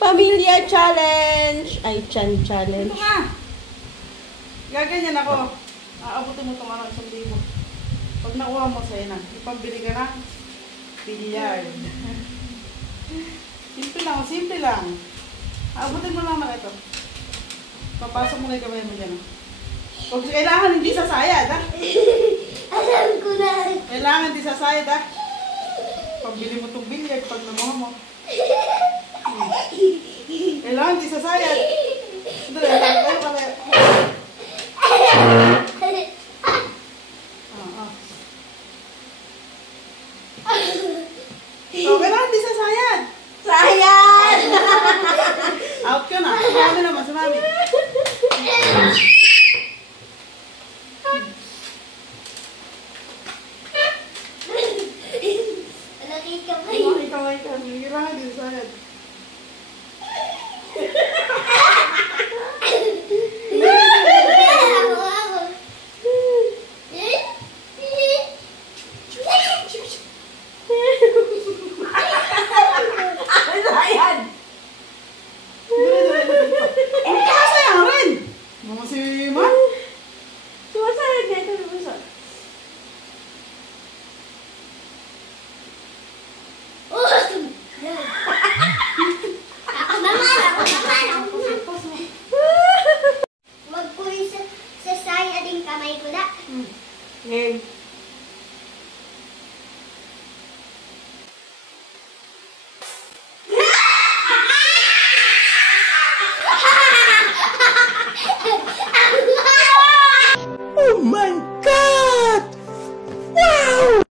Pamilya challenge! Ay, chan challenge. Ito nga! Gaganyan ako. Aabutin mo itong 1,000. Pag nakuha mo sa'yo na, ipambili ka ng billiard. Simple lang, simple lang. Aabutin mo lang na ito. Papasok mo na yung kamay mo dyan. Huwag kailangan hindi sasayad, ha? Alam ko na. Kailangan hindi sasayad, ha? Pambili mo itong billiard pag namuha mo.